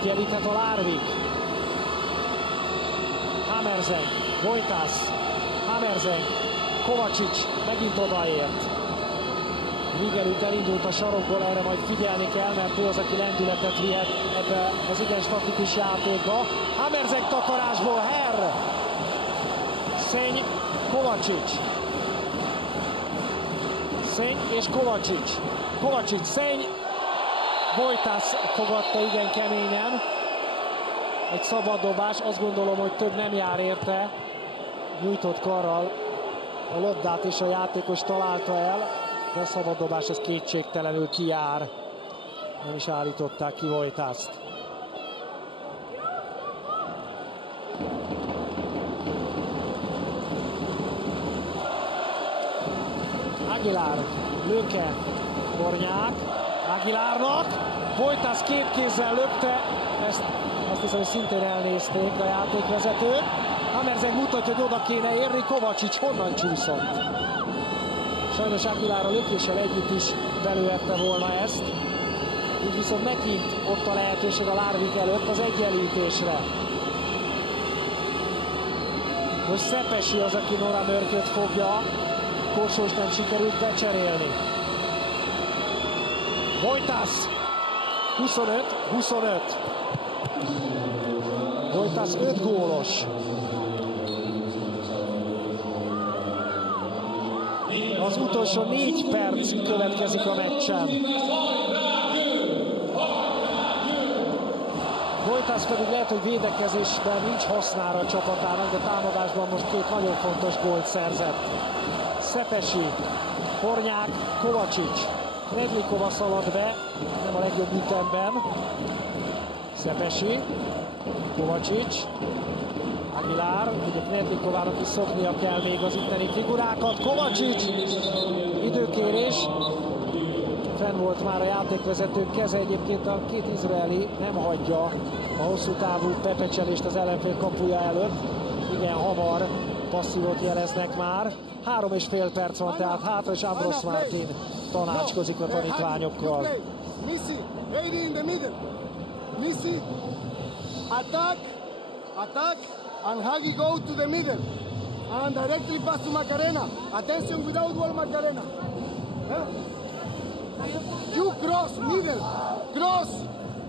Egyenlíthet a Larvik. Hammerzeng, Vojtász, Hammerzeng, Kovačič megint odaért. Rigelüt elindult a sarokból, erre majd figyelni kell, mert ő az, aki lendületet vihet ebbe az igen statikus játékba. Hammerzeng takarásból, Herr! Szény, Kovačič. Szény és Kovačič. Kovačič, Szény. Vojtász fogadta igen keményen. Egy szabad dobás, azt gondolom, hogy több nem jár érte. Nyújtott karral a labdát és a játékos találta el, de a szabad dobás ez kétségtelenül kijár. Nem is állították ki Vojtászt. Aguilar, Löke, Hornyák, Aguilarnak, Vojtász két kézzel lökte, ezt azt hiszem, hogy szintén elnézték a játékvezetők. Hammerzeng mutatja, hogy oda kéne érni, Kovačič honnan csúszott. Sajnos Aguilar a lökéssel együtt is belőhette volna ezt. Így viszont megint ott a lehetőség a Larvik előtt az egyenlítésre. Most Szepesi az, aki Nora Mörköt fogja. Korsós nem sikerült becserélni. Vojtász 25-25. Vojtász 5 gólos. Az utolsó 4 perc következik a meccsen. Vojtász pedig lehet, hogy védekezésben nincs hasznára a csapatának, de támadásban most két nagyon fontos gólt szerzett. Szepesi, Hornyák, Kovačič. Knedlikova szalad be, nem a legjobb ütemben. Szepesi, Kovačič, Aguilar, ugye Knedlikovának is szoknia kell még az itteni figurákat. Kovačič, időkérés. Fenn volt már a játékvezetők keze, egyébként a két izraeli nem hagyja a hosszú távú pepecselést az ellenfél kapuja előtt. Igen hamar passzívot jeleznek már. 3,5 perc van tehát hátra, és Ambros Martin tanácskozik a tanítványokkal. Missy, 80 in the middle. Missy, attack, and Hagi go to the middle. And directly pass to Macarena. Attention without wall, Macarena. You cross, middle, cross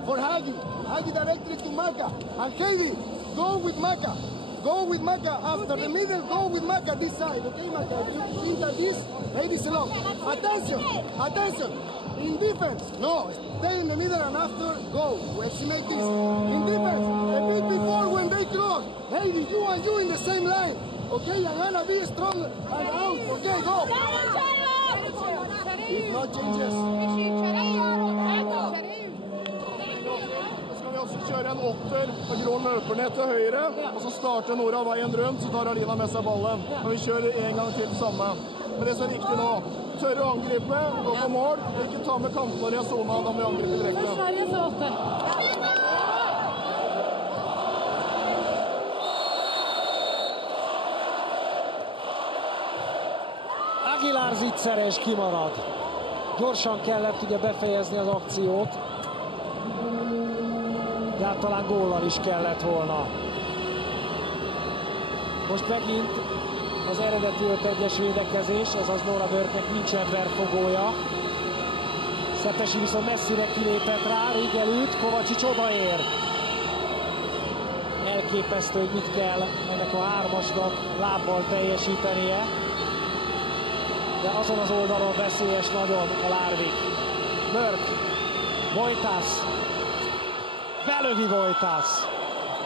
for Hagi. Hagi directly to Maka. And Heidi, go with Maka. Go with Maka after the middle, go with Maka this side, okay Maka? You enter this, Heidi is alone. Attention, in defense, no, stay in the middle and after, go. Let's make this. In defense, a bit before when they cross, Heidi, you and you in the same line, okay? And Anna, be strong and out, okay, go. If not changes. Kjøre en åtter, og Gron løper ned til høyre, og så starter Nora veien rundt, så tar Alina med seg ballen. Og vi kjører en gang til samme. Men det som er viktig nå, tørre å angripe, gå på mål, og ikke ta med kantene i zona, da må vi angripe direkte. Sverige så åtte. Aguilar zicseres kimarad. Gyorsan kellett ugye befejezni az akciót. De hát talán góllal is kellett volna. Most megint az eredeti 5-1-es védekezés, azaz Nora Mörknek nincs emberfogója. Szepesi viszont messzire kilépett rá, Rigelüt, Kovačič odaér. Elképesztő, hogy mit kell ennek a hármasnak lábbal teljesítenie. De azon az oldalon veszélyes nagyon a Larvik. Mörk, Vojtász. Belövi Vojtász.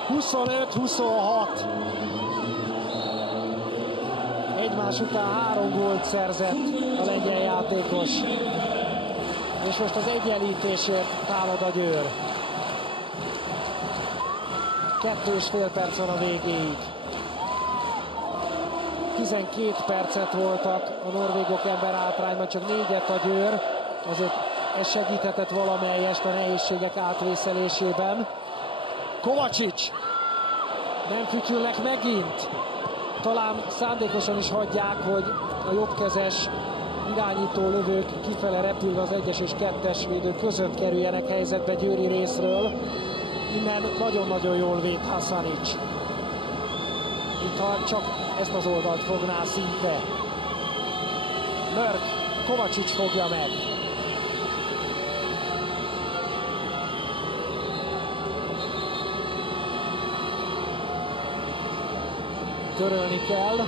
25-26. Egymás után 3 gólt szerzett a lengyel játékos. És most az egyenlítésért támad a Győr. 2,5 perc van a végéig. 12 percet voltak a norvégok emberhátrányban, csak 4-et a Győr. Azért ez segíthetett valamelyest a nehézségek átvészelésében. Kovačič! Nem fütyülnek megint. Talán szándékosan is hagyják, hogy a jobbkezes irányító lövők kifele repülve az 1-es és 2-es védő között kerüljenek helyzetbe győri részről. Innen nagyon-nagyon jól véd Hasanic. Mintha csak ezt az oldalt fogná szinte. Mörk, Kovacic fogja meg. Törölni kell.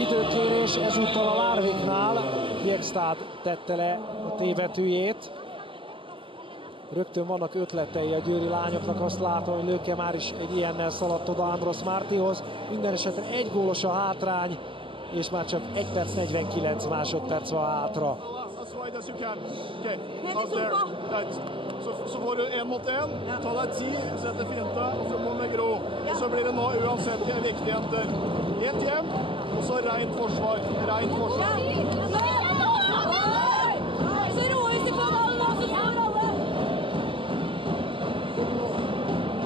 Időkérés ezúttal a Larviknál. Bjekstad tette le a T-betűjét. Rögtön vannak ötletei a győri lányoknak, azt látom, hogy Löke már is egy ilyennel szaladt oda Ambros Martihoz. Minden esetre egy gólos a hátrány, és már csak 1 perc 49 másodperc van hátra. Så får du 1 mot 1, ta deg 10, setter finta, og så må med grå. Så blir det nå uansett viktig at helt hjem, og så rent forsvar. Rent forsvar. Så roer vi på ballen nå, så får alle.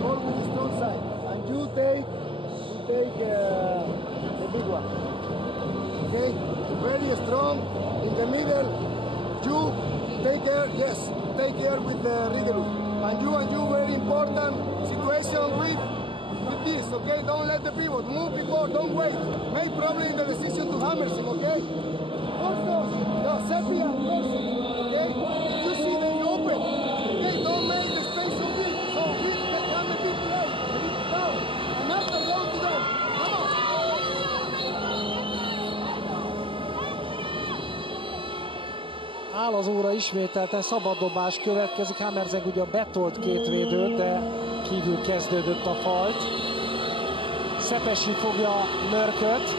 Ball with the strong side, and you take the big one. Okay, very strong in the middle. You take care, yes. Take care with the Ridderud. And you, very important situation with this, okay? Don't let the pivot move before, don't wait. Make probably the decision to hammer him, okay? Also, no, Seppi and Corsi, okay? You see them open, okay? Don't make the space so big, they can be played. Down, and after go to them. Come on. Áll az óra, ismételten szabaddobás következik. Hammerzeng ugye betolt 2 védőt, de kívül kezdődött a falt. Szepesi fogja Mörköt.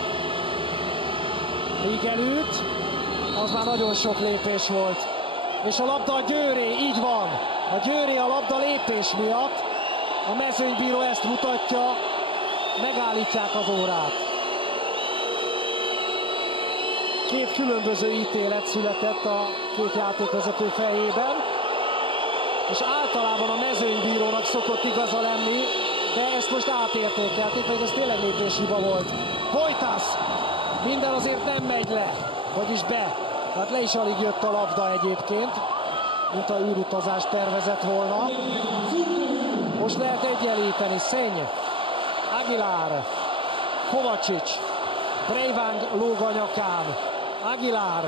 Rigelőt. Az már nagyon sok lépés volt. És a labda a Győré, így van. A Győré a labda lépés miatt. A mezőnybíró ezt mutatja. Megállítják az órát. 2 különböző ítélet született a 2 játékvezető fejében, és általában a mezőnybírónak szokott igaza lenni, de ezt most átértékelték, hogy ez tényleg lépéshiba volt. Vojtas! Minden azért nem megy le, vagyis be. Tehát le is alig jött a labda egyébként, mint a űrutazást tervezett volna. Most lehet egyenlíteni. Szenny, Aguilar, Kovacic, Breivang lóg a nyakán. Aguilar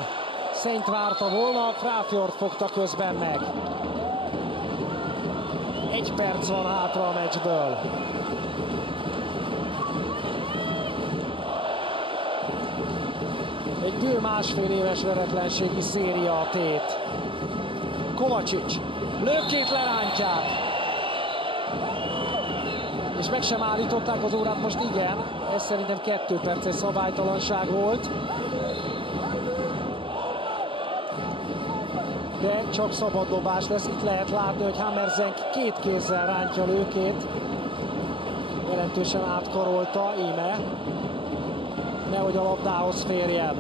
Szennyt várta volna, Frafjord fogta közben meg. 1 perc van hátra a meccsből. Egy bő 1,5 éves veretlenségi széria a tét. Kovacic, Lökét lerántják. És meg sem állították az órát, most igen. Ez szerintem 2 perces szabálytalanság volt. De csak szabad dobás lesz. Itt lehet látni, hogy Hammerzeng 2 kézzel rántja Lökét. Jelentősen átkarolta, íme. Nehogy a labdához férjen.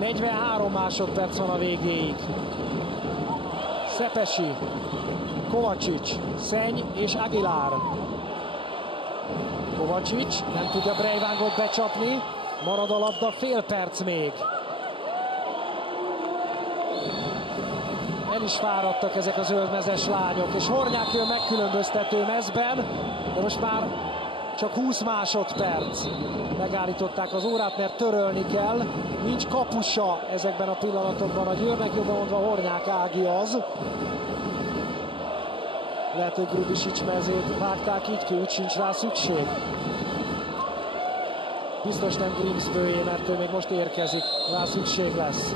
43 másodperc van a végéig. Szepesi, Kovacic, Szenny és Aguilar. Kovacic nem tudja Breivangot becsapni. Marad a labda, fél perc még. El is fáradtak ezek a zöldmezes lányok, és Hornyák jön megkülönböztető mezben, de most már csak 20 másodperc. Megállították az órát, mert törölni kell. Nincs kapusa ezekben a pillanatokban a Győrnek, jobban mondva Hornyák Ági az. Lehet, hogy Grubisic mezét vágták így ki, úgy sincs rá szükség. Biztos nem Grimsbőjé, mert ő még most érkezik, rá szükség lesz.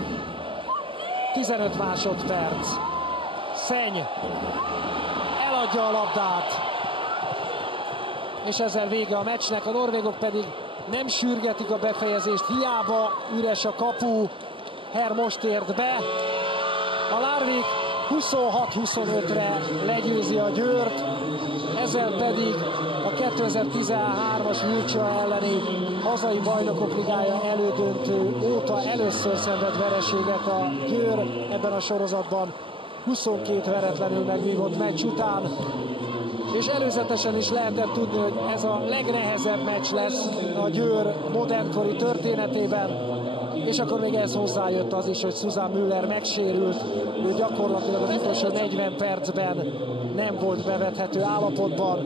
15 másodperc. Szenny eladja a labdát. És ezzel vége a meccsnek, a norvégok pedig nem sürgetik a befejezést, hiába üres a kapu. Herr most ért be. A Larvik 26-25-re legyőzi a Győrt, ezzel pedig a 2013-as Mircea elleni hazai bajnokok ligája elődöntő óta először szenved vereséget a Győr ebben a sorozatban, 22 veretlenül megvívott meccs után, és előzetesen is lehetett tudni, hogy ez a legnehezebb meccs lesz a Győr modernkori történetében, És akkor még ez hozzájött az is, hogy Susan Müller megsérült, ő gyakorlatilag az utolsó 40 percben nem volt bevethető állapotban.